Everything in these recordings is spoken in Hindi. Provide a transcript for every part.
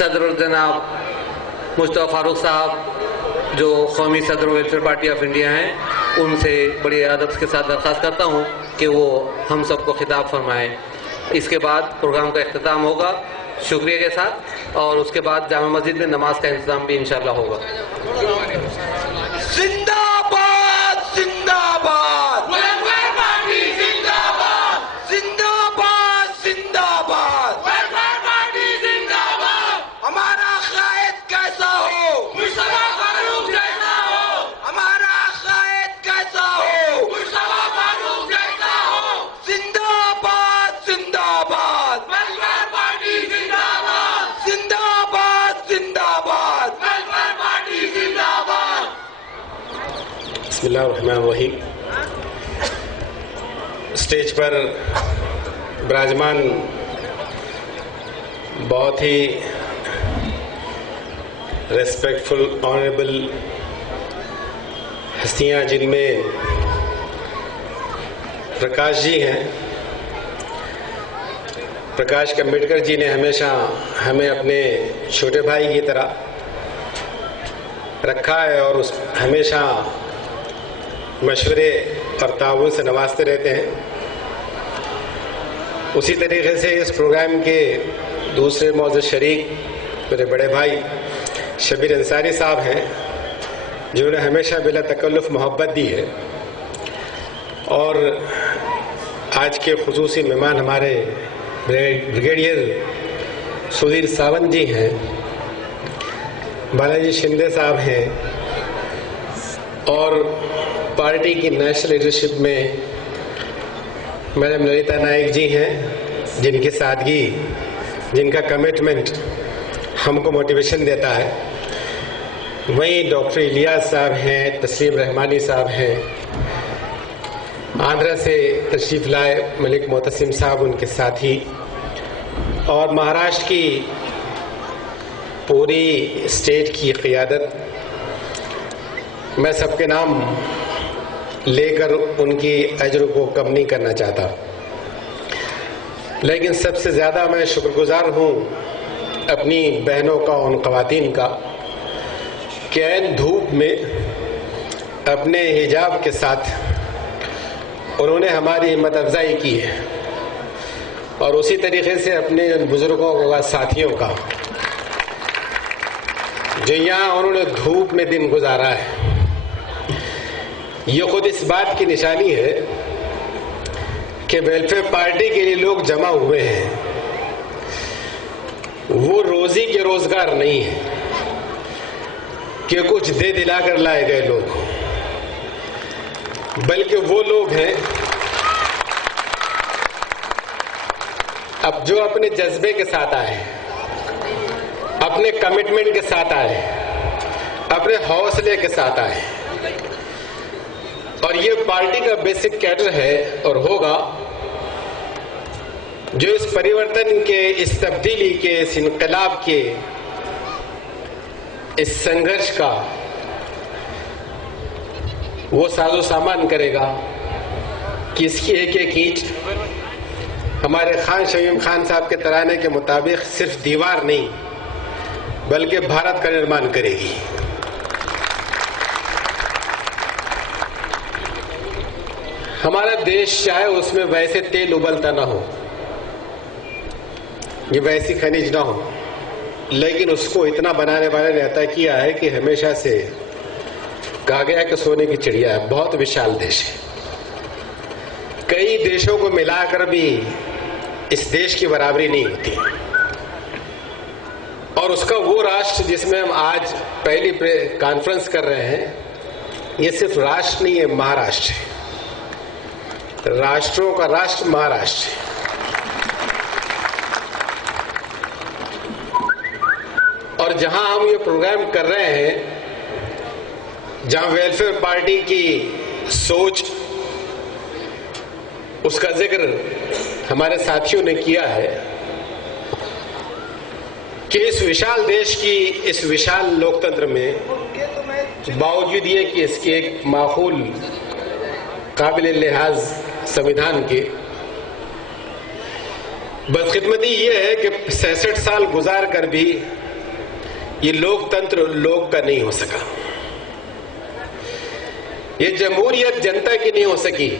सदर जनाब मुस्तफ़ा फारूक साहब जो कौमी सदर वेलफेयर पार्टी ऑफ इंडिया हैं, उनसे बड़ी अदब के साथ दरख्वास्त करता हूं कि वो हम सबको खिताब फरमाएं। इसके बाद प्रोग्राम का इख्तिताम होगा शुक्रिया के साथ, और उसके बाद जामा मस्जिद में नमाज का इंतजाम भी इंशाअल्लाह होगा। जिंदाबाद जिंदाबाद वेलफेयर पार्टी जिंदाबाद जिंदाबाद जिंदाबाद वेलफेयर पार्टी जिंदाबाद। हमारा कायद कैसा हो मुस्तफा फारूक जैसा हो, हमारा कायद कैसा हो मुस्तफा फारूक जैसा हो। जिंदाबाद जिंदाबाद वेलफेयर पार्टी जिंदाबाद जिंदाबाद जिंदाबाद वेलफेयर पार्टी जिंदाबाद। बिस्मिल्लाहिर्रहमानिर्रहीम। स्टेज पर विराजमान बहुत ही रेस्पेक्टफुल ऑनरेबल हस्तियां, जिनमें प्रकाश जी हैं। प्रकाश अम्बेडकर जी ने हमेशा हमें अपने छोटे भाई की तरह रखा है और हमेशा मशवरे और ताउन से नवाजते रहते हैं। उसी तरीके से इस प्रोग्राम के दूसरे मौजूद शरीक मेरे बड़े भाई शबीर अंसारी साहब हैं, जिन्होंने हमेशा बिला तकल्लुफ़ मोहब्बत दी है। और आज के खुसूसी मेहमान हमारे ब्रिगेडियर सुधीर सावंत जी हैं, बालाजी शिंदे साहब हैं, और पार्टी की नेशनल लीडरशिप में मैडम ललिता नायक जी हैं, जिनकी सादगी, जिनका कमिटमेंट हमको मोटिवेशन देता है। वहीं डॉक्टर इलियास साहब हैं, तस्लीम रहमानी साहब हैं, आंध्रा से तशरीफ लाए मलिक मोतसिम साहब उनके साथी, और महाराष्ट्र की पूरी स्टेट की क़ियादत। मैं सबके नाम लेकर उनकी अजर को कम नहीं करना चाहता, लेकिन सबसे ज़्यादा मैं शुक्रगुजार हूँ अपनी बहनों का, उन ख़वातीन का, कि ऐन धूप में अपने हिजाब के साथ उन्होंने हमारी हिम्मत अफजाई की है, और उसी तरीके से अपने बुज़ुर्गों का, साथियों का, जो यहाँ उन्होंने धूप में दिन गुजारा है। ये खुद इस बात की निशानी है कि वेलफेयर पार्टी के लिए लोग जमा हुए हैं। वो रोजी के रोजगार नहीं है कि कुछ दे दिलाकर लाए गए लोग, बल्कि वो लोग हैं अब जो अपने जज्बे के साथ आए, अपने कमिटमेंट के साथ आए, अपने हौसले के साथ आए। और ये पार्टी का बेसिक कैडर है और होगा, जो इस परिवर्तन के, इस तब्दीली के, इस इनकलाब के, इस संघर्ष का वो साजो सामान करेगा कि इसकी एक एक ईंट हमारे खान शमीम खान साहब के तराने के मुताबिक सिर्फ दीवार नहीं बल्कि भारत का निर्माण करेगी। हमारा देश चाहे उसमें वैसे तेल उबलता ना हो, ये वैसी खनिज ना हो, लेकिन उसको इतना बनाने वाले ने अता किया है कि हमेशा से कहा गया कि सोने की चिड़िया है। बहुत विशाल देश है, कई देशों को मिलाकर भी इस देश की बराबरी नहीं होती। और उसका वो राष्ट्र जिसमें हम आज पहली कॉन्फ्रेंस कर रहे हैं, ये सिर्फ राष्ट्र नहीं है, महाराष्ट्र है। राष्ट्रों का राष्ट्र महाराष्ट्र है। और जहां हम ये प्रोग्राम कर रहे हैं, जहां वेलफेयर पार्टी की सोच, उसका जिक्र हमारे साथियों ने किया है कि इस विशाल देश की, इस विशाल लोकतंत्र में, बावजूद ये कि इसके एक माहौल काबिल लिहाज संविधान के, बदकिस्मती ये है कि 66 साल गुजार कर भी ये लोकतंत्र लोक का नहीं हो सका, ये जमहूरियत जनता की नहीं हो सकी।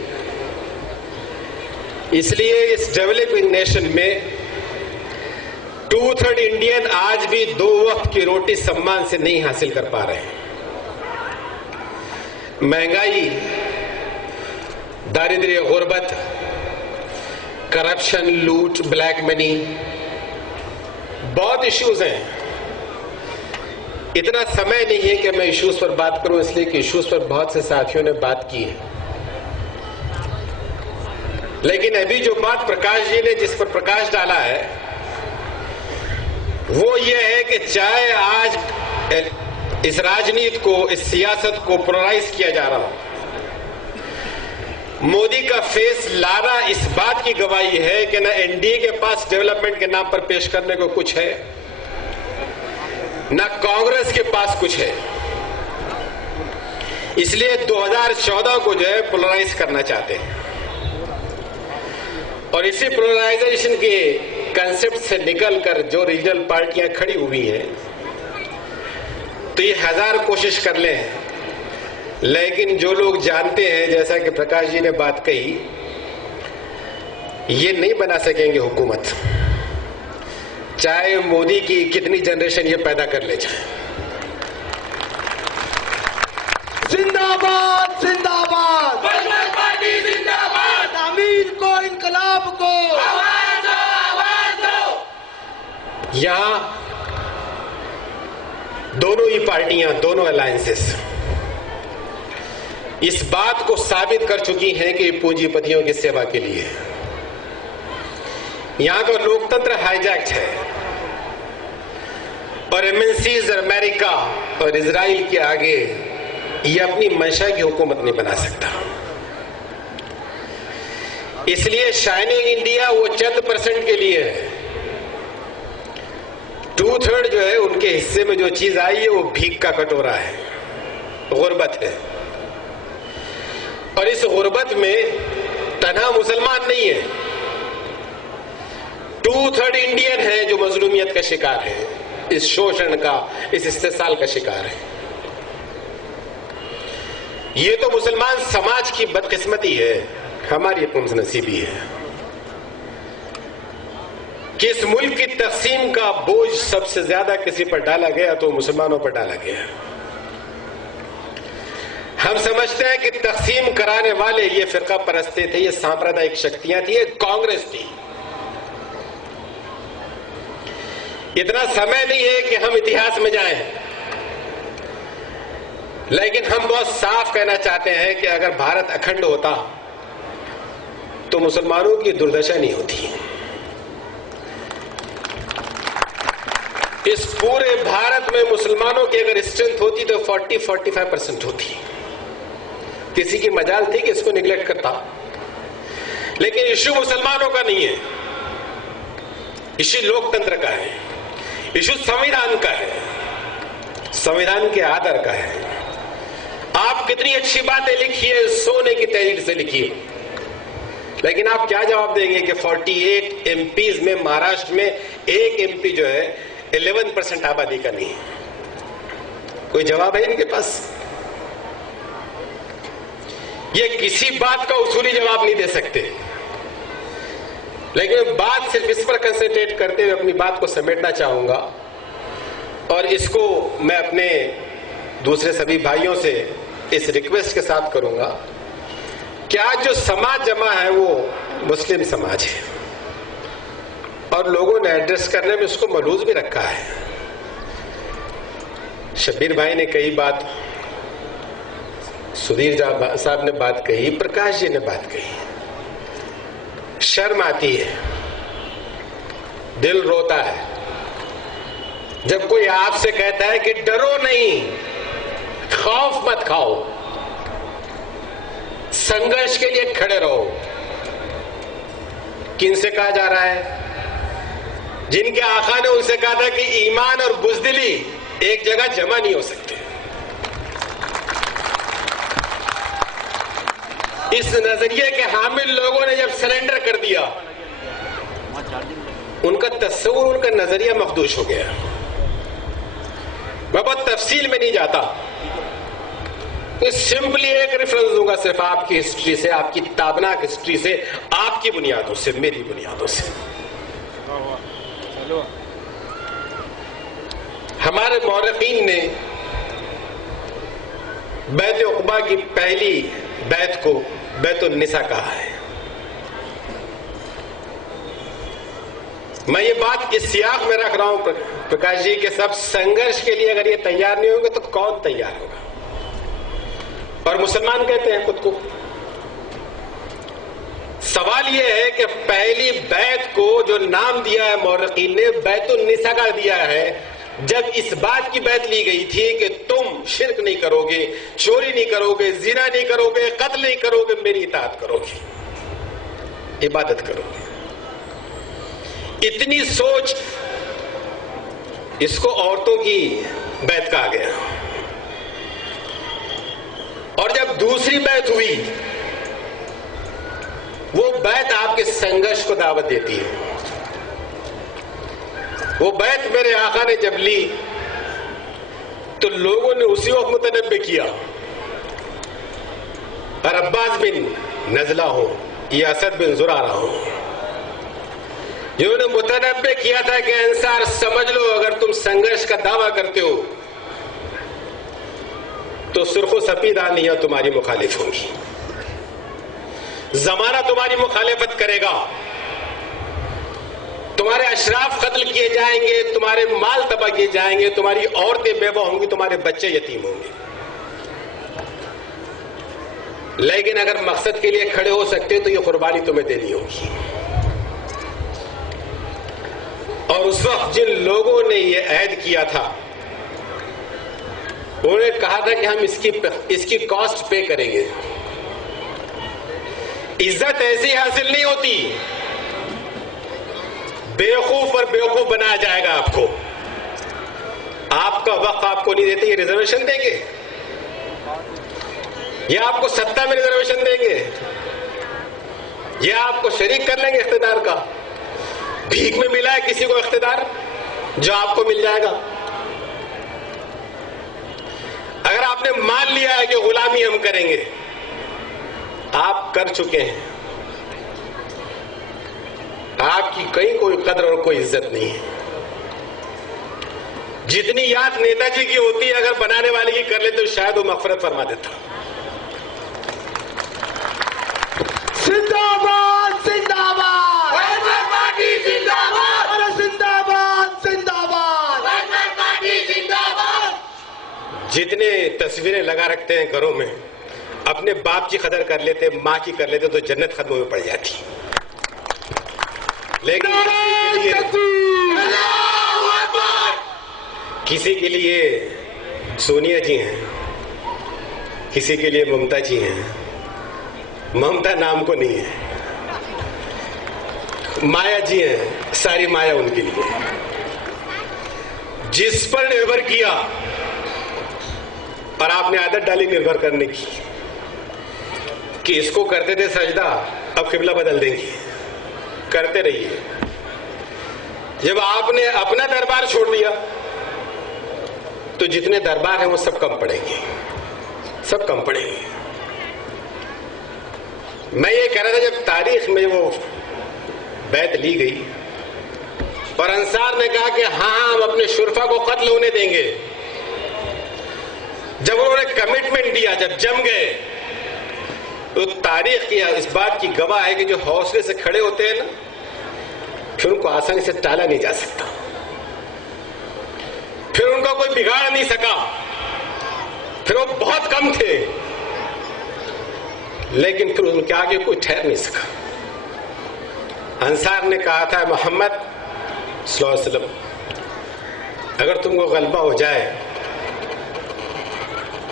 इसलिए इस डेवलपिंग नेशन में 2/3 इंडियन आज भी 2 वक्त की रोटी सम्मान से नहीं हासिल कर पा रहे हैं। महंगाई, दारिद्र्य, गुर्बत, करप्शन, लूट, ब्लैक मनी, बहुत इश्यूज हैं। इतना समय नहीं है कि मैं इश्यूज पर बात करूं, इसलिए कि इश्यूज पर बहुत से साथियों ने बात की है। लेकिन अभी जो बात प्रकाश जी ने जिस पर प्रकाश डाला है वो ये है कि चाहे आज इस राजनीति को, इस सियासत को पोलराइज किया जा रहा हो, मोदी का फेस लाना इस बात की गवाही है कि ना एनडीए के पास डेवलपमेंट के नाम पर पेश करने को कुछ है, ना कांग्रेस के पास कुछ है। इसलिए 2014 को जो है पोलराइज करना चाहते हैं और इसी पोलराइजेशन के कंसेप्ट से निकलकर जो रीजनल पार्टियां खड़ी हुई हैं, तो ये 1000 कोशिश कर लें, लेकिन जो लोग जानते हैं, जैसा कि प्रकाश जी ने बात कही, ये नहीं बना सकेंगे हुकूमत, चाहे मोदी की कितनी जनरेशन ये पैदा कर ले जाए। जिंदाबाद जिंदाबाद, पार्टी जिंदाबाद, अमीर को, इनकलाब को आवाज दो, आवाज दो। यहां दोनों ही पार्टियां, दोनों अलायंसेस इस बात को साबित कर चुकी हैं कि पूंजीपतियों की सेवा के लिए यहां का लोकतंत्र हाईजैक्ड है और एमएनसीज अमेरिका और इजराइल के आगे ये अपनी मंशा की हुकूमत नहीं बना सकता। इसलिए शाइनिंग इंडिया वो चंद % के लिए है। 2/3 जो है उनके हिस्से में जो चीज आई है वो भीख का कटोरा है, गुर्बत है। और इस गुर्बत में तन्हा मुसलमान नहीं है, 2/3 इंडियन है जो मजलूमियत का शिकार है, इस शोषण का, इस इस्तेसाल का शिकार है। ये तो मुसलमान समाज की बदकिस्मती है, हमारी खुशनसीबी है कि इस मुल्क की तकसीम का बोझ सबसे ज्यादा किसी पर डाला गया तो मुसलमानों पर डाला गया। हम समझते हैं कि तकसीम कराने वाले ये फिरका परस्ते थे, ये सांप्रदायिक शक्तियां थी, ये कांग्रेस थी। इतना समय नहीं है कि हम इतिहास में जाएं, लेकिन हम बहुत साफ कहना चाहते हैं कि अगर भारत अखंड होता तो मुसलमानों की दुर्दशा नहीं होती। इस पूरे भारत में मुसलमानों की अगर स्ट्रेंथ होती तो 40-45% होती। किसी की मजाल थी कि इसको निगलेक्ट करता, लेकिन इश्यू मुसलमानों का नहीं है, इश्यू लोकतंत्र का है, इश्यू संविधान का है, संविधान के आदर का है। आप कितनी अच्छी बातें लिखिए, सोने की तहरीर से लिखिए, लेकिन आप क्या जवाब देंगे कि 48 एमपीज में महाराष्ट्र में एक एमपी जो है 11% आबादी का नहीं है? कोई जवाब है इनके पास? ये किसी बात का उसूली जवाब नहीं दे सकते, लेकिन बात सिर्फ इस पर कंसंट्रेट करते हुए अपनी बात को समेटना चाहूंगा और इसको मैं अपने दूसरे सभी भाइयों से इस रिक्वेस्ट के साथ करूंगा कि आज जो समाज जमा है वो मुस्लिम समाज है और लोगों ने एड्रेस करने में उसको मलूज भी रखा है। शब्बीर भाई ने कई बात, सुधीर साहब ने बात कही, प्रकाश जी ने बात कही। शर्म आती है, दिल रोता है जब कोई आपसे कहता है कि डरो नहीं, खौफ मत खाओ, संघर्ष के लिए खड़े रहो। किनसे कहा जा रहा है? जिनके आका ने उनसे कहा था कि ईमान और बुज़दिली एक जगह जमा नहीं हो सकते। इस नजरिए के हामिल लोगों ने जब सरेंडर कर दिया, उनका तस्वुर, उनका नजरिया मखदूश हो गया। तफसील में नहीं जाता, सिंपली एक रेफरेंस दूंगा सिर्फ आपकी हिस्ट्री से, आपकी ताबनाक हिस्ट्री से, आपकी बुनियादों से, मेरी बुनियादों से। हमारे मौरखीन ने बैत उक़बा की पहली बैत को बैतुन निसा कहा है। मैं ये बात इस सियाक में रख रहा हूं प्रकाश जी के सब संघर्ष के लिए अगर ये तैयार नहीं होंगे तो कौन तैयार होगा? और मुसलमान कहते हैं खुद को। सवाल यह है कि पहली बैत को जो नाम दिया है मौरखीन ने, बैतुन निसा का दिया है, जब इस बात की बैत ली गई थी कि तुम शिरक नहीं करोगे, चोरी नहीं करोगे, जिना नहीं करोगे, कत्ल नहीं करोगे, मेरी इताअत करोगे, इबादत करोगे। इतनी सोच, इसको औरतों की बैत कहा गया। और जब दूसरी बैत हुई, वो बैत आपके संघर्ष को दावत देती है। वो बैत मेरे आका ने जब ली तो लोगों ने उसी वक्त मुतनब्बे किया, और अब्बास बिन नजला हो या असद बिन जुरारा हो, जिन्होंने मुतनब्बे किया था कि अंसार समझ लो, अगर तुम संघर्ष का दावा करते हो तो सुर्खो सफेद आंधियां तुम्हारी मुखालिफ होंगी, जमाना तुम्हारी मुखालिफत करेगा, तुम्हारे अशराफ कत्ल किए जाएंगे, तुम्हारे माल तबाह किए जाएंगे, तुम्हारी औरतें बेवा होंगी, तुम्हारे बच्चे यतीम होंगे। लेकिन अगर मकसद के लिए खड़े हो सकते तो ये कुर्बानी तुम्हें देनी होगी। और उस वक्त जिन लोगों ने ये ऐद किया था, उन्होंने कहा था कि हम इसकी कॉस्ट पे करेंगे। इज्जत ऐसी हासिल नहीं होती, बेवकूफ और बेवकूफ बनाया जाएगा आपको। आपका वक्त आपको नहीं देते, ये रिजर्वेशन देंगे, या आपको सत्ता में रिजर्वेशन देंगे, या आपको शरीक कर लेंगे इख्तिदार का। भीख में मिला है किसी को इख्तिदार जो आपको मिल जाएगा? अगर आपने मान लिया है कि गुलामी हम करेंगे, आप कर चुके हैं, आपकी कहीं कोई कदर और कोई इज्जत नहीं है। जितनी याद नेताजी की होती है, अगर बनाने वाले की कर ले तो शायद वो मगफरत फरमा देता। जिंदाबाद जिंदाबाद, पार्टी जिंदाबाद, जिंदाबाद जिंदाबाद, पार्टी जिंदाबाद। जितने तस्वीरें लगा रखते हैं घरों में, अपने बाप की कदर कर लेते, माँ की कर लेते तो जन्नत खत्म में पड़ जाती। लेकिन किसी के लिए सोनिया जी हैं, किसी के लिए ममता जी हैं। ममता नाम को नहीं है, माया जी हैं, सारी माया उनके लिए। जिस पर निर्भर किया और आपने आदत डाली निर्भर करने की कि इसको करते थे सजदा, अब किबला बदल देंगे, करते रहिए। जब आपने अपना दरबार छोड़ दिया तो जितने दरबार हैं वो सब कम पड़ेंगे, सब कम पड़ेंगे। मैं ये कह रहा था, जब तारीख में वो बैत ली गई और अंसार ने कहा कि हाँ हम अपने शुरफा को कत्ल होने देंगे, जब उन्होंने कमिटमेंट दिया, जब जम गए, तो तारीख की इस बात की गवाह है कि जो हौसले से खड़े होते हैं ना, फिर उनको आसानी से टाला नहीं जा सकता, फिर उनका कोई बिगाड़ नहीं सका। फिर वो बहुत कम थे, लेकिन फिर उनके आगे कोई ठहर नहीं सका। अंसार ने कहा था, मोहम्मद सल्लल्लाहु अलैहि वसल्लम, अगर तुमको गलबा हो जाए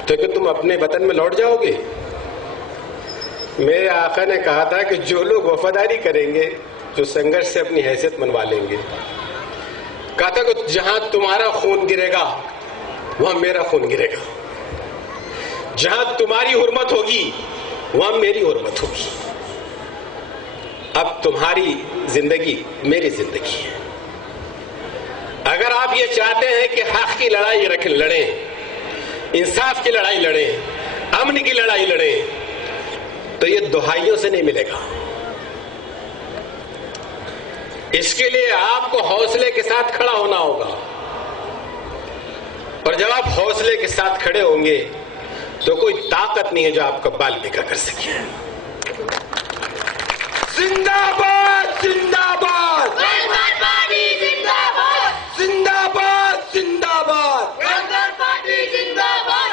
तो क्या तुम अपने वतन में लौट जाओगे? मेरे आका ने कहा था कि जो लोग वफादारी करेंगे, जो संघर्ष से अपनी हैसियत मनवा लेंगे, कहा था कि जहां तुम्हारा खून गिरेगा वहां मेरा खून गिरेगा, जहां तुम्हारी हुर्मत होगी वहां मेरी हुर्मत होगी। अब तुम्हारी जिंदगी मेरी जिंदगी है। अगर आप ये चाहते हैं कि हक की लड़ाई लड़ें, इंसाफ की लड़ाई लड़ें, अमन की लड़ाई लड़ें, तो ये दुहाइयों से नहीं मिलेगा। इसके लिए आपको हौसले के साथ खड़ा होना होगा, और जब आप हौसले के साथ खड़े होंगे तो कोई ताकत नहीं है जो आपका बाल बिका कर सके। जिंदाबाद जिंदाबाद पार्टी जिंदाबाद, जिंदाबाद जिंदाबाद पार्टी जिंदाबाद।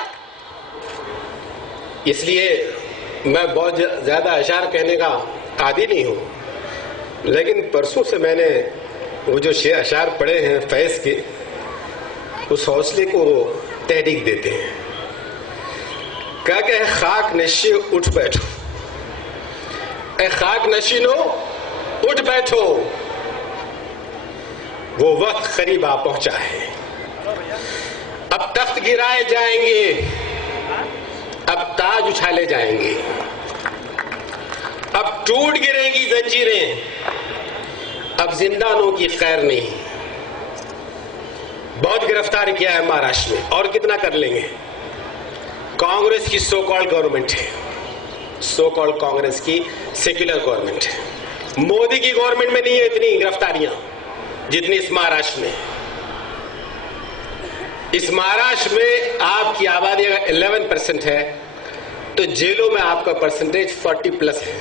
इसलिए मैं बहुत ज्यादा अशार कहने का आदी नहीं हूं, लेकिन परसों से मैंने वो जो अशार पढ़े हैं फैज के, उस हौसले को तहरीक देते हैं। क्या कहे, खाक नशी उठ बैठो, ए खाक नशीनो उठ बैठो, वो वक्त करीब आ पहुंचा है। अब तख्त गिराए जाएंगे, अब ताज उछाले जाएंगे, अब टूट गिरेंगी जंजीरें, अब जिंदानों की खैर नहीं। बहुत गिरफ्तार किया है महाराष्ट्र में, और कितना कर लेंगे। कांग्रेस की सो कॉल्ड गवर्नमेंट है, सो कॉल्ड कांग्रेस की सेक्युलर गवर्नमेंट है। मोदी की गवर्नमेंट में नहीं है इतनी गिरफ्तारियां जितनी इस महाराष्ट्र में। इस महाराष्ट्र में आपकी आबादी अगर 11% है तो जेलों में आपका परसेंटेज 40+ है।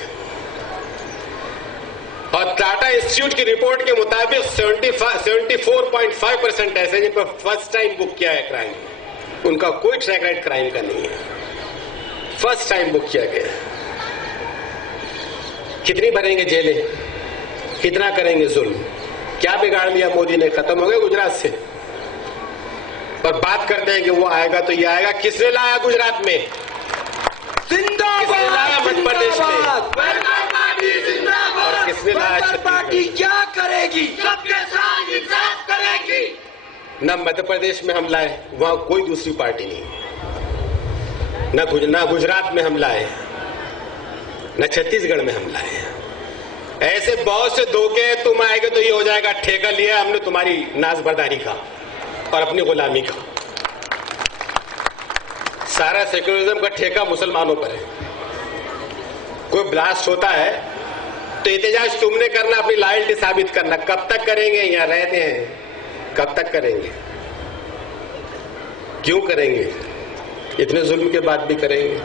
और टाटा इंस्टीट्यूट की रिपोर्ट के मुताबिक 74.5% ऐसे जिन पर फर्स्ट टाइम बुक किया है क्राइम, उनका कोई ट्रैक रेकॉर्ड क्राइम का नहीं है, फर्स्ट टाइम बुक किया गया। कितनी भरेंगे जेलें, कितना करेंगे जुल्म, क्या बिगाड़ लिया मोदी ने, खत्म हो गया गुजरात से। और बात करते हैं कि वो आएगा तो ये आएगा, किसने लाया गुजरात में, जिंदाबाद लाया मध्य प्रदेश में, जिंदाबाद, और किसने लाया पार्टी क्या करेगी, सबके साथ इंसाफ करेगी। न मध्य प्रदेश में हम लाए, वहां कोई दूसरी पार्टी नहीं, न गुजरात में हम लाए, न छत्तीसगढ़ में हम लाए। ऐसे बहुत से धोखे, तुम आएंगे तो ये हो जाएगा ठेका लिया हमने तुम्हारी नाजबरदारी का और अपनी गुलामी का। सारा सेक्युलरिज्म का ठेका मुसलमानों पर है। कोई ब्लास्ट होता है तो एहतजाज तुमने करना, अपनी लॉयल्टी साबित करना। कब तक करेंगे, यहां रहते हैं, कब तक करेंगे, क्यों करेंगे, इतने जुल्म के बाद भी करेंगे।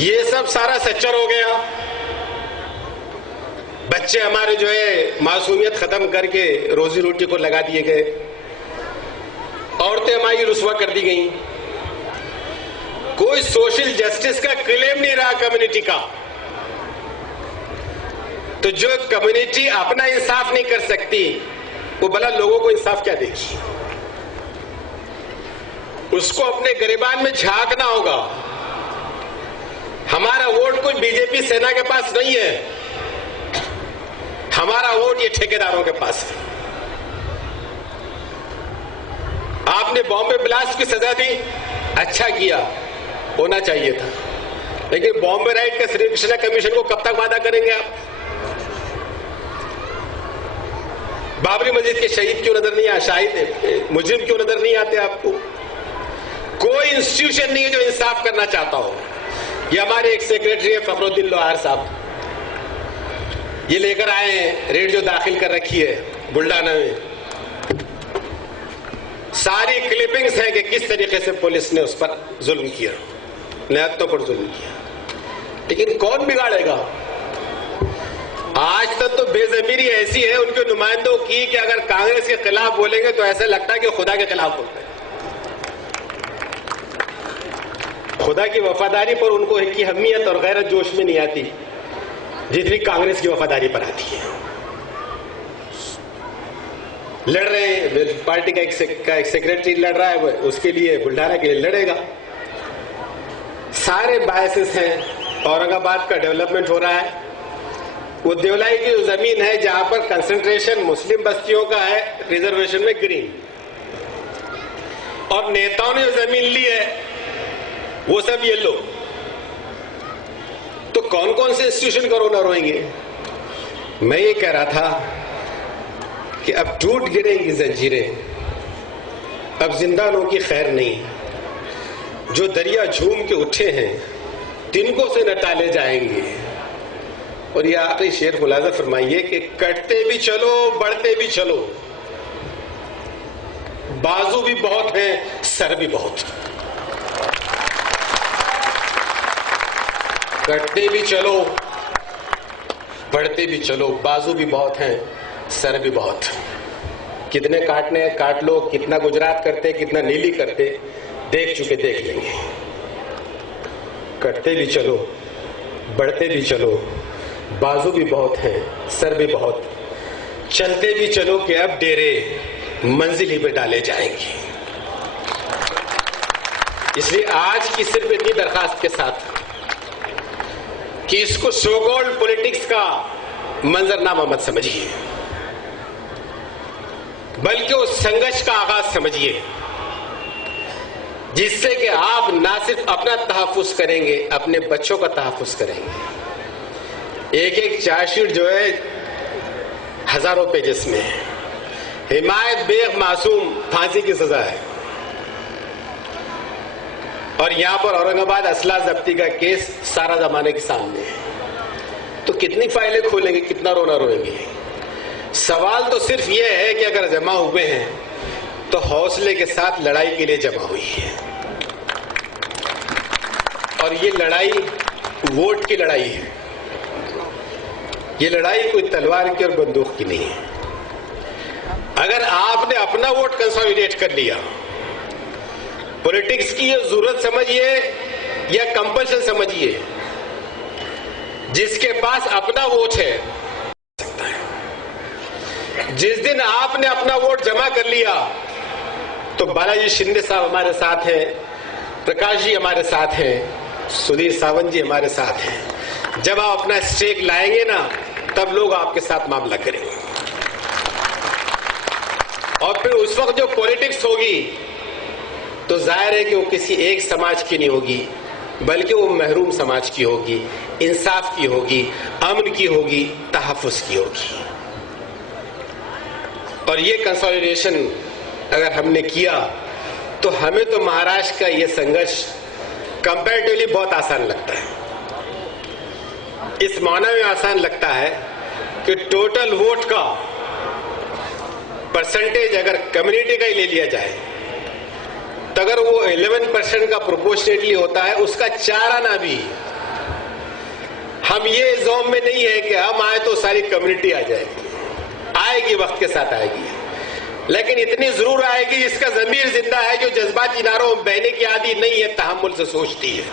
ये सब सारा सच्चर हो गया। बच्चे हमारे जो है मासूमियत खत्म करके रोजी रोटी को लगा दिए गए, औरतें हमारी रुस्वा कर दी गई। कोई सोशल जस्टिस का क्लेम नहीं रहा कम्युनिटी का। तो जो कम्युनिटी अपना इंसाफ नहीं कर सकती, वो भला लोगों को इंसाफ क्या देगी। उसको अपने गिरबान में झांकना होगा। हमारा वोट कोई बीजेपी सेना के पास नहीं है, हमारा वोट ये ठेकेदारों के पास है। आपने बॉम्बे ब्लास्ट की सजा दी, अच्छा किया, होना चाहिए था, लेकिन बॉम्बे राइट का श्री कृष्णा कमीशन को कब तक वादा करेंगे आप। बाबरी मस्जिद के शहीद क्यों नजर नहीं आए, शाहिद मुजरिम क्यों नजर नहीं आते आपको। कोई इंस्टीट्यूशन नहीं है जो इंसाफ करना चाहता हो। ये हमारे एक सेक्रेटरी है फखरुद्दीन लोहार साहब, ये लेकर आए हैं रेड जो दाखिल कर रखी है बुल्डाना में। सारी क्लिपिंग्स हैं कि किस तरीके से पुलिस ने उस पर जुल्म किया, निहत्तों पर जुल्म किया। लेकिन कौन बिगाड़ेगा। आज तक तो बेजमीरी ऐसी है उनके नुमाइंदों की कि अगर कांग्रेस के खिलाफ बोलेंगे तो ऐसा लगता है कि खुदा के खिलाफ बोलते हैं। खुदा की वफादारी पर उनको इनकी अहमियत और गैरत जोश में नहीं आती जितनी कांग्रेस की वफादारी पर आती है। लड़ रहे हैं, पार्टी का एक सेक्रेटरी लड़ रहा है, उसके लिए बुल्ढाना के लिए लड़ेगा। सारे बायसेस हैं। औरंगाबाद का डेवलपमेंट हो रहा है, वो देवलाई की जो जमीन है जहां पर कंसंट्रेशन मुस्लिम बस्तियों का है, रिजर्वेशन में ग्रीन, और नेताओं ने जो जमीन ली है वो सब येलो। तो कौन कौन से इंस्टीट्यूशन कोरोना रोएंगे। मैं ये कह रहा था कि अब टूट गिरेंगी जंजीरें, अब जिंदानों की खैर नहीं, जो दरिया झूम के उठे हैं तिनको से न टाले जाएंगे। और ये आखिरी शेर मुलाजा फरमाइए कि कटते भी चलो बढ़ते भी चलो, बाजू भी बहुत हैं सर भी बहुत। कटते भी चलो बढ़ते भी चलो, बाजू भी बहुत हैं सर भी बहुत। कितने काटने हैं काट लो, कितना गुजरात करते कितना नीली करते देख चुके देख लेंगे। कटते भी चलो बढ़ते भी चलो, बाजू भी बहुत हैं सर भी बहुत। चलते भी चलो कि अब डेरे मंजिल ही पे डाले जाएंगे। इसलिए आज की सिर्फ इतनी दरखास्त के साथ कि इसको सोकॉल्ड पॉलिटिक्स का मंजरनामा मत समझिए, बल्कि उस संघर्ष का आगाज समझिए जिससे कि आप ना सिर्फ अपना तहफ्फुज करेंगे, अपने बच्चों का तहफ्फुज करेंगे। एक एक चार्जशीट जो है हजारों पेजेस में है। हिमायत बेग मासूम फांसी की सजा है, और यहां पर औरंगाबाद असला जब्ती का केस सारा जमाने के सामने है। तो कितनी फाइलें खोलेंगे, कितना रोना रोएंगे। सवाल तो सिर्फ यह है कि अगर जमा हुए हैं तो हौसले के साथ लड़ाई के लिए जमा हुई है, और ये लड़ाई वोट की लड़ाई है। ये लड़ाई कोई तलवार की और बंदूक की नहीं है। अगर आपने अपना वोट कंसोलिडेट कर लिया, पॉलिटिक्स की ये जरूरत समझिए या कंपल्शन समझिए, जिसके पास अपना वोट है सकता है। जिस दिन आपने अपना वोट जमा कर लिया तो बालाजी शिंदे साहब हमारे साथ हैं, प्रकाश जी हमारे साथ हैं, सुधीर सावंत जी हमारे साथ हैं। जब आप अपना स्टेक लाएंगे ना, तब लोग आपके साथ मामला करेंगे। और फिर उस वक्त जो पॉलिटिक्स होगी तो जाहिर है कि वो किसी एक समाज की नहीं होगी, बल्कि वो महरूम समाज की होगी, इंसाफ की होगी, अमन की होगी, तहफ्फुज की होगी। और ये कंसोलिडेशन अगर हमने किया तो हमें तो महाराष्ट्र का ये संघर्ष कंपैरेटिवली बहुत आसान लगता है। इस मायने में आसान लगता है कि टोटल वोट का परसेंटेज अगर कम्युनिटी का ही ले लिया जाए तो अगर वो 11% का प्रोपोर्शनेटली होता है, उसका 4 आना भी हम ये जोन में नहीं है कि हम आए तो सारी कम्युनिटी आ जाएगी। आएगी, वक्त के साथ आएगी, लेकिन इतनी जरूर आएगी जिसका जमीर जिंदा है, जो जज्बाती नारों में बहने की आदि नहीं है, तहम्मुल से सोचती है।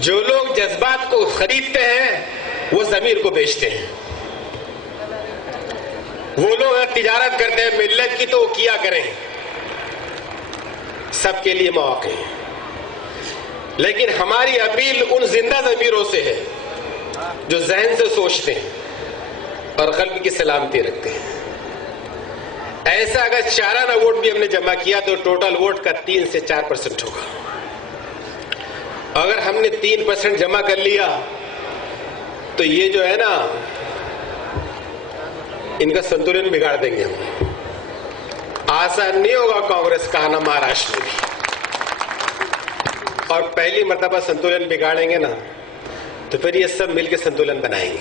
जो लोग जज्बात को खरीदते हैं वो जमीर को बेचते हैं। वो लोग अगर तिजारत करते हैं मिल्लत की तो वो किया करें, सबके लिए मौके हैं। लेकिन हमारी अपील उन जिंदा जमीरों से है जो जहन से सोचते हैं और कल्ब की सलामती रखते हैं। ऐसा अगर 4 आना वोट भी हमने जमा किया तो टोटल वोट का 3 से 4% होगा। अगर हमने 3% जमा कर लिया तो ये जो है ना, इनका संतुलन बिगाड़ देंगे हम। आसान नहीं होगा कांग्रेस का आना महाराष्ट्र में भी, और पहली मर्तबा संतुलन बिगाड़ेंगे ना तो फिर ये सब मिलकर संतुलन बनाएंगे।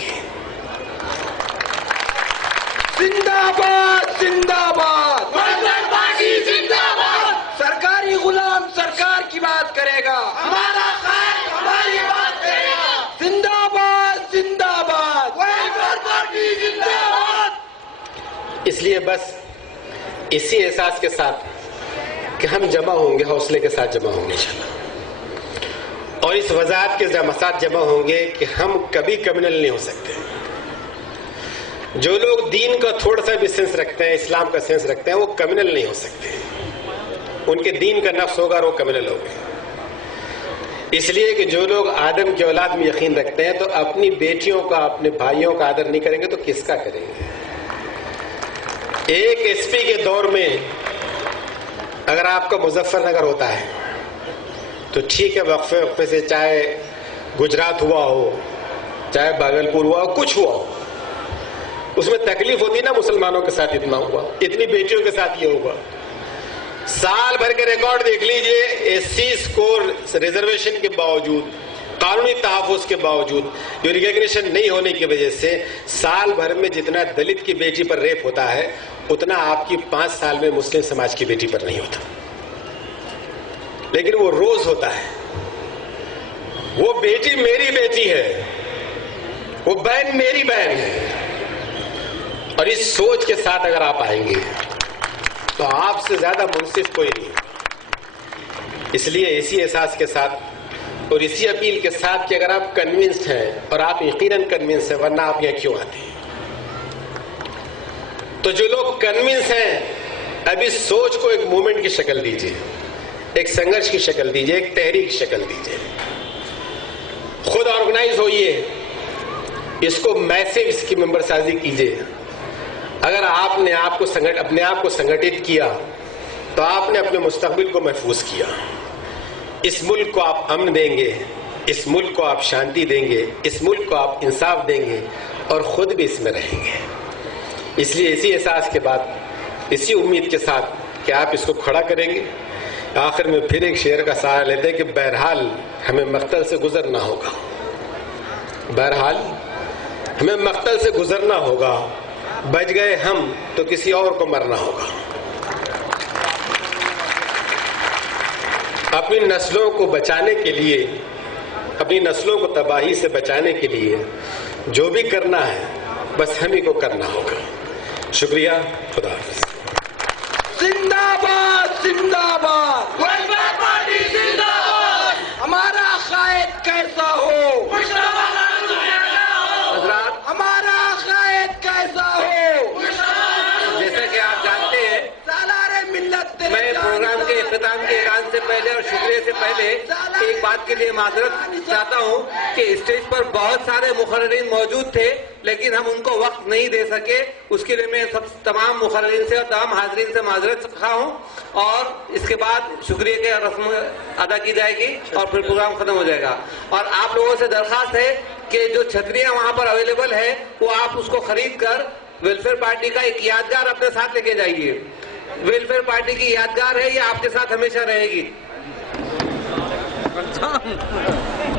जिंदाबाद जिंदाबाद, पार्टी जिंदाबाद। सरकारी गुलाम सरकार की बात करेगा, हमारा खैर हमारी बात करेगा। जिंदाबाद जिंदाबाद, पार्टी जिंदाबाद। इसलिए बस इसी एहसास के साथ कि हम जमा होंगे, हौसले के साथ जमा होंगे इंशाल्लाह, और इस वजाहत के साथ जमा होंगे कि हम कभी कम्युनल नहीं हो सकते। जो लोग दीन का थोड़ा सा भी सेंस रखते हैं, इस्लाम का सेंस रखते हैं, वो कम्युनल नहीं हो सकते। उनके दीन का नफ्स होगा और वो कम्युनल होंगे। इसलिए कि जो लोग आदम की औलाद में यकीन रखते हैं तो अपनी बेटियों का, अपने भाइयों का आदर नहीं करेंगे तो किसका करेंगे। एक एसपी के दौर में अगर आपका मुजफ्फरनगर होता है तो ठीक है, वक्फे वक्फे से चाहे गुजरात हुआ हो, चाहे भागलपुर हुआ हो, कुछ हुआ हो, उसमें तकलीफ होती ना, मुसलमानों के साथ इतना हुआ, इतनी बेटियों के साथ ये हुआ। साल भर के रिकॉर्ड देख लीजिए, एससी स्कोर रिजर्वेशन के बावजूद, कानूनी तहफ़्फ़ुज़ के बावजूद, जो रिकॉग्निशन नहीं होने की वजह से साल भर में जितना दलित की बेटी पर रेप होता है उतना आपकी 5 साल में मुस्लिम समाज की बेटी पर नहीं होता। लेकिन वो रोज होता है। वो बेटी मेरी बेटी है, वो बहन मेरी बहन है। और इस सोच के साथ अगर आप आएंगे तो आपसे ज्यादा मुनसिफ कोई नहीं। इसलिए इसी एहसास के साथ और इसी अपील के साथ कि अगर आप कन्विंस्ड हैं, और आप यकीनन कन्विंस हैं, वरना आप यहाँ क्यों आते हैं, तो जो लोग कन्विंस हैं अब इस सोच को एक मूवमेंट की शक्ल दीजिए, एक संघर्ष की शक्ल दीजिए, एक तहरीक की शक्ल दीजिए। खुद ऑर्गेनाइज होइए, इसको मैसिव इसकी मेंबर साजी कीजिए। अगर आपने अपने आप को संगठित किया तो आपने अपने मुस्तकबिल को महफूज किया। इस मुल्क को आप अमन देंगे, इस मुल्क को आप शांति देंगे, इस मुल्क को आप इंसाफ देंगे और खुद भी इसमें रहेंगे। इसलिए इसी एहसास के बाद, इसी उम्मीद के साथ कि आप इसको खड़ा करेंगे, आखिर में फिर एक शेर का सहारा लेते हैं कि बहरहाल हमें मख्तल से गुजरना होगा, बहरहाल हमें मख्तल से गुजरना होगा, बच गए हम तो किसी और को मरना होगा। अपनी नस्लों को बचाने के लिए, अपनी नस्लों को तबाही से बचाने के लिए जो भी करना है बस हम ही को करना होगा। शुक्रिया, खुदा हाफिज़। जिंदाबाद जिंदाबाद, वेलफेयर पार्टी जिंदाबाद। हमारा कायद कैसा हो, हमारा कायद कैसा हो। जैसा कि आप जानते हैं, सालारे मिल्लत मैं प्रोग्राम के इख्तिताम के ऐलान से पहले और शुक्रिया से पहले एक बात के लिए माजरत चाहता हूं कि स्टेज पर बहुत सारे मुखर्रिरीन मौजूद थे, लेकिन हम उनको वक्त नहीं दे सके। उसके लिए मैं सब तमाम मुखर्रिरीन से और तमाम हाजरीन से माजरत चाहता हूं, और इसके बाद शुक्रिया की रस्म अदा की जाएगी और फिर प्रोग्राम खत्म हो जाएगा। और आप लोगों से दरखास्त है कि जो छतरियां वहां पर अवेलेबल है वो आप उसको खरीद कर वेलफेयर पार्टी का एक यादगार अपने साथ लेके जाइए। वेलफेयर पार्टी की यादगार है, ये आपके साथ हमेशा रहेगी।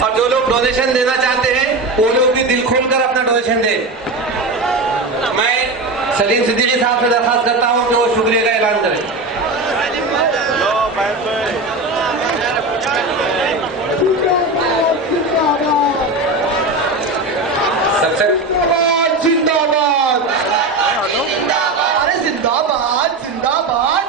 और जो लोग डोनेशन देना चाहते हैं वो लोग भी दिल खोलकर अपना डोनेशन दें। मैं सलीम सिद्दीकी साहब से दरखास्त करता हूं कि वो शुक्रिया का ऐलान करें। सबसे जिंदाबाद, अरे जिंदाबाद जिंदाबाद,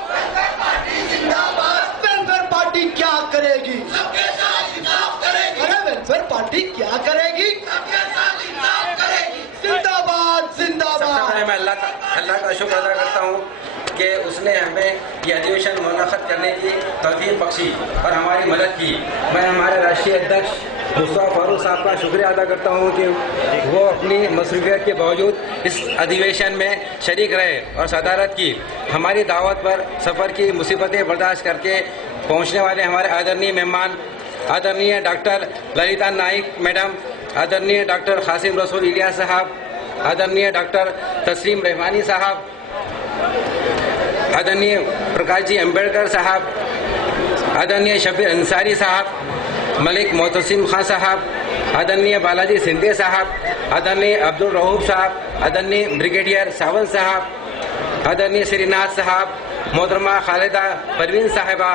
जिंदाबाद। वेलफेयर पार्टी क्या करेगी, सबके साथ इंसाफ करेगी। अरे वेलफेयर पार्टी क्या करेगी, सबके साथ इंसाफ करेगी। जिंदाबाद जिंदाबाद। मैं अल्लाह का शुक्र अदा करता हूँ कि उसने हमें ये अधिवेशन मुनअक़द करने की तौफ़ीक़ बख्शी और हमारी मदद की। मैं हमारे राष्ट्रीय अध्यक्ष मुस्तफ़ा फारूक साहब का शुक्रिया अदा करता हूँ कि वो अपनी मसरूफियत के बावजूद इस अधिवेशन में शरीक रहे और सदारत की। हमारी दावत पर सफ़र की मुसीबतें बर्दाश्त करके पहुँचने वाले हमारे आदरणीय मेहमान, आदरणीय डॉक्टर ललिता नाइक मैडम, आदरणीय डॉक्टर कासिम रसूल इलियास साहब, आदरणीय डॉक्टर तस्लीम रहमानी साहब, आदरणीय प्रकाश जी अम्बेडकर साहब, आदरणीय शबीर अंसारी साहब, मलिक मोहतसिम खान साहब, आदरणीय बालाजी सिंधे साहब, आदरणीय अब्दुल रऊफ साहब, आदरणीय ब्रिगेडियर सावंत साहब, आदरणीय श्रीनाथ साहब, मोहतरमा खालिदा परवीन साहिबा,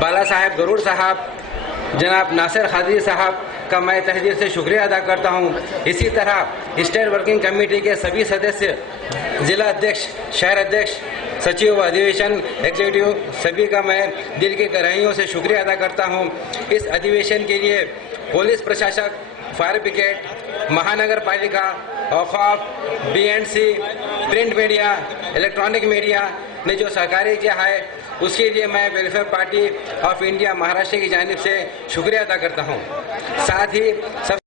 बाला साहेब गरुड़ साहब, जनाब नासिर खादरी साहब का मैं तहे दिल से शुक्रिया अदा करता हूँ। इसी तरह स्टेट वर्किंग कमेटी के सभी सदस्य, जिला अध्यक्ष, शहर अध्यक्ष, सचिव, अधिवेशन एग्जीक्यूटिव, सभी का मैं दिल की गहराइयों से शुक्रिया अदा करता हूँ। इस अधिवेशन के लिए पुलिस प्रशासक, फायर ब्रिगेड, महानगर पालिका, औक़ाफ़, BNC, print media, electronic media ने जो सहकार्य किया है उसके लिए मैं welfare party of India Maharashtra की जानिब से शुक्रिया अदा करता हूँ। साथ ही सब